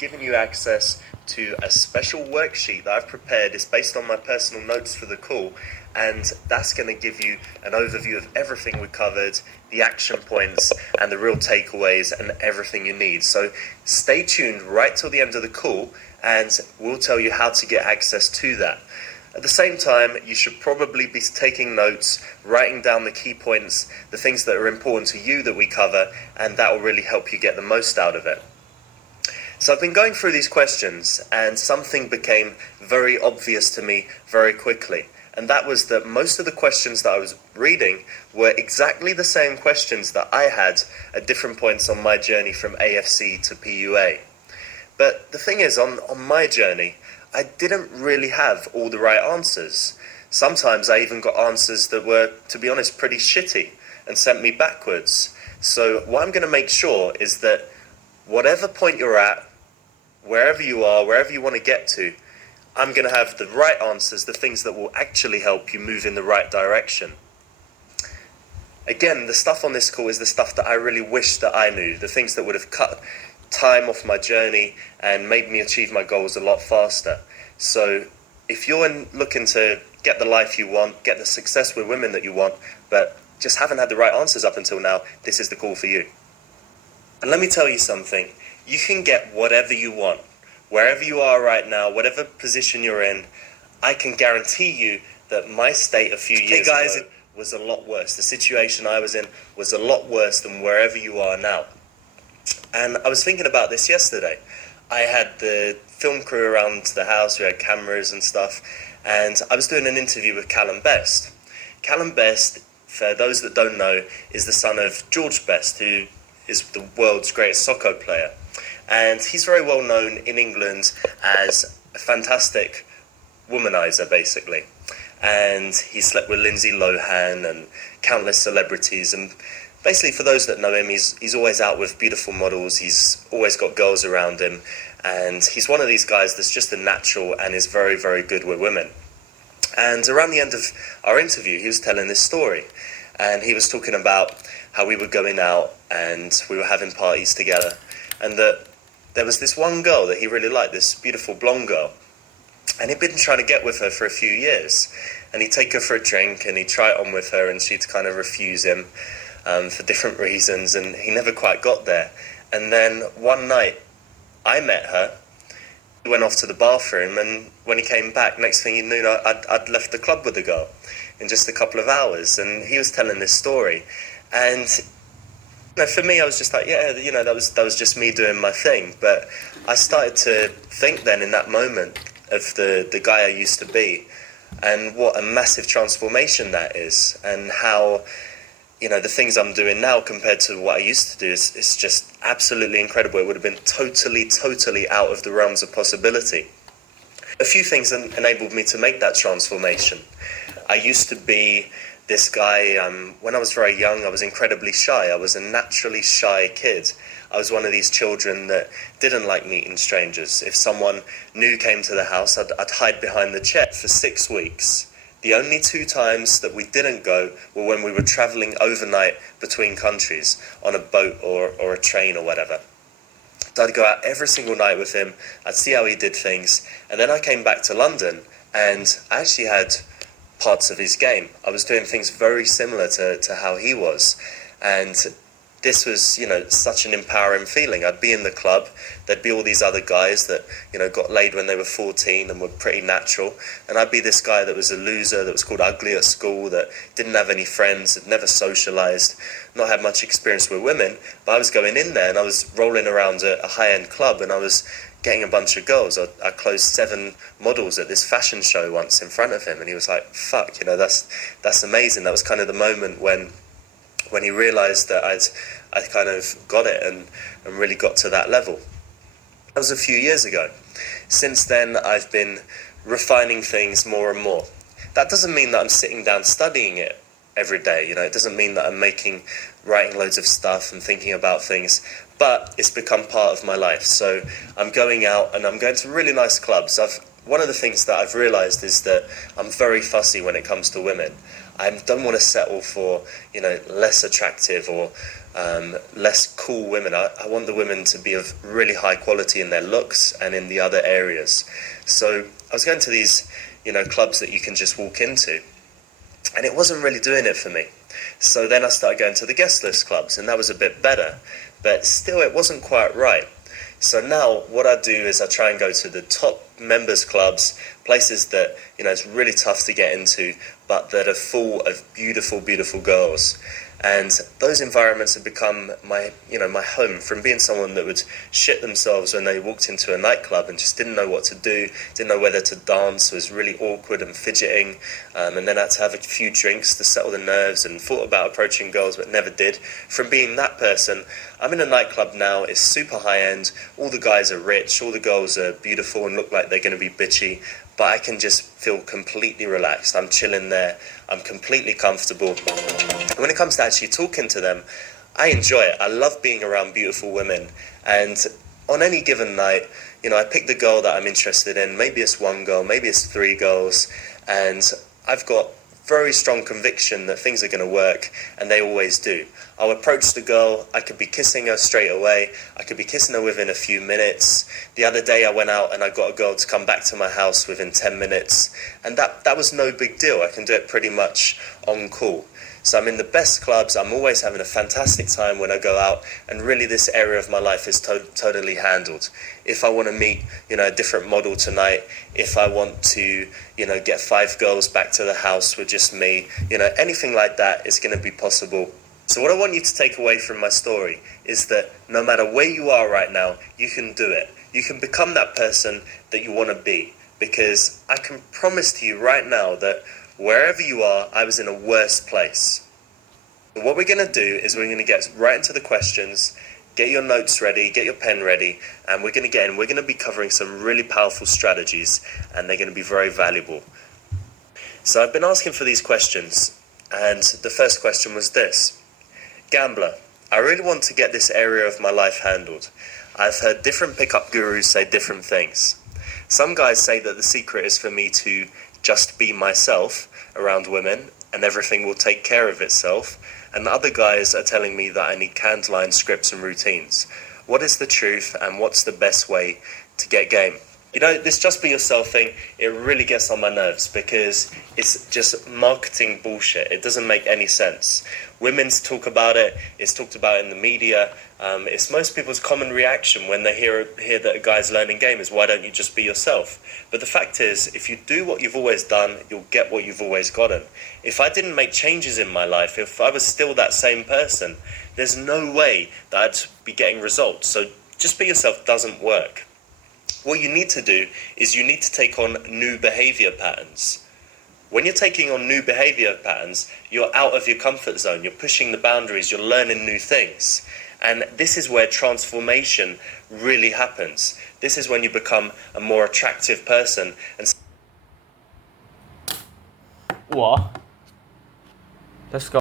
giving you access to a special worksheet that I've prepared. It's based on my personal notes for the call, and that's going to give you an overview of everything we covered, the action points and the real takeaways and everything you need. So stay tuned right till the end of the call and we'll tell you how to get access to that. At the same time, you should probably be taking notes, writing down the key points, the things that are important to you that we cover, and that will really help you get the most out of it. So I've been going through these questions and something became very obvious to me very quickly. And that was that most of the questions that I was reading were exactly the same questions that I had at different points on my journey from AFC to PUA. But the thing is, on my journey, I didn't really have all the right answers. Sometimes I even got answers that were, to be honest, pretty shitty and sent me backwards. So what I'm going to make sure is that whatever point you're at, wherever you are, wherever you want to get to, I'm going to have the right answers, the things that will actually help you move in the right direction. Again, the stuff on this call is the stuff that I really wish that I knew, the things that would have cut time off my journey and made me achieve my goals a lot faster. So if you're looking to get the life you want, get the success with women that you want, but just haven't had the right answers up until now, this is the call for you. And let me tell you something, you can get whatever you want. Wherever you are right now, whatever position you're in, I can guarantee you that my state a few years ago was a lot worse. The situation I was in was a lot worse than wherever you are now. And I was thinking about this yesterday. I had the film crew around the house, we had cameras and stuff, and I was doing an interview with Callum Best. Callum Best, for those that don't know, is the son of George Best, who is the world's greatest soccer player. And he's very well known in England as a fantastic womanizer, basically. And he slept with Lindsay Lohan and countless celebrities. And basically, for those that know him, he's always out with beautiful models. He's always got girls around him. And he's one of these guys that's just a natural and is very, very good with women. And around the end of our interview, he was telling this story. And he was talking about how we were going out and we were having parties together. And that there was this one girl that he really liked, this beautiful blonde girl. And he'd been trying to get with her for a few years. And he'd take her for a drink and he'd try it on with her and she'd kind of refuse him for different reasons. And he never quite got there. And then one night, I met her. He went off to the bathroom and when he came back, next thing he knew, I'd left the club with the girl in just a couple of hours. And he was telling this story. And for me, I was just like, yeah, that was just me doing my thing. But I started to think then in that moment of the guy I used to be and what a massive transformation that is and how, the things I'm doing now compared to what I used to do is just absolutely incredible. It would have been totally out of the realms of possibility. A few things enabled me to make that transformation. I used to be this guy, when I was very young, I was incredibly shy. I was a naturally shy kid. I was one of these children that didn't like meeting strangers. If someone new came to the house, I'd hide behind the chair for 6 weeks. The only 2 times that we didn't go were when we were traveling overnight between countries on a boat or a train or whatever. So I'd go out every single night with him. I'd see how he did things. And then I came back to London and I actually had parts of his game. I was doing things very similar to how he was. And this was, such an empowering feeling. I'd be in the club, there'd be all these other guys that, got laid when they were 14 and were pretty natural. And I'd be this guy that was a loser, that was called ugly at school, that didn't have any friends, had never socialized, not had much experience with women. But I was going in there and I was rolling around a high-end club and I was getting a bunch of girls. I closed 7 models at this fashion show once in front of him, and he was like, fuck, that's amazing. That was kind of the moment when he realized that I'd kind of got it and really got to that level. That was a few years ago. Since then, I've been refining things more and more. That doesn't mean that I'm sitting down studying it every day. It doesn't mean that I'm writing loads of stuff and thinking about things, but it's become part of my life. So I'm going out and I'm going to really nice clubs. one of the things that I've realised is that I'm very fussy when it comes to women. I don't want to settle for, less attractive or less cool women. I want the women to be of really high quality in their looks and in the other areas. So I was going to these, clubs that you can just walk into, and it wasn't really doing it for me. So then I started going to the guest list clubs, and that was a bit better, but still it wasn't quite right. So now what I do is I try and go to the top members clubs, places that, it's really tough to get into, but that are full of beautiful, beautiful girls. And those environments have become my home, from being someone that would shit themselves when they walked into a nightclub and just didn't know what to do, didn't know whether to dance, was really awkward and fidgeting, and then had to have a few drinks to settle the nerves and thought about approaching girls but never did. From being that person, I'm in a nightclub now, it's super high end, all the guys are rich, all the girls are beautiful and look like they're going to be bitchy, but I can just feel completely relaxed. I'm chilling there, I'm completely comfortable. And when it comes to actually talking to them, I enjoy it. I love being around beautiful women. And on any given night, I pick the girl that I'm interested in. Maybe it's one girl, maybe it's three girls. And I've got very strong conviction that things are going to work, and they always do. I'll approach the girl, I could be kissing her straight away, I could be kissing her within a few minutes. The other day I went out and I got a girl to come back to my house within 10 minutes, and that was no big deal. I can do it pretty much on call. So I'm in the best clubs, I'm always having a fantastic time when I go out, and really this area of my life is totally handled. If I want to meet, a different model tonight, if I want to, get 5 girls back to the house with just me, anything like that is going to be possible. So what I want you to take away from my story is that no matter where you are right now, you can do it. You can become that person that you want to be, because I can promise to you right now that wherever you are, I was in a worse place. And what we're going to do is we're going to get right into the questions, get your notes ready, get your pen ready, and we're going to be covering some really powerful strategies, and they're going to be very valuable. So I've been asking for these questions, and the first question was this. Gambler, I really want to get this area of my life handled. I've heard different pickup gurus say different things. Some guys say that the secret is for me to just be myself around women and everything will take care of itself, and other guys are telling me that I need canned line scripts and routines. What is the truth, and what's the best way to get game? This just be yourself thing, it really gets on my nerves because it's just marketing bullshit. It doesn't make any sense. Women talk about it, it's talked about in the media. It's most people's common reaction when they hear that a guy's learning game is, why don't you just be yourself? But the fact is, if you do what you've always done, you'll get what you've always gotten. If I didn't make changes in my life, if I was still that same person, there's no way that I'd be getting results. So just be yourself doesn't work. What you need to do is you need to take on new behavior patterns. When you're taking on new behavior patterns, you're out of your comfort zone, you're pushing the boundaries, you're learning new things. And this is where transformation really happens. This is when you become a more attractive person. And What? Let's go.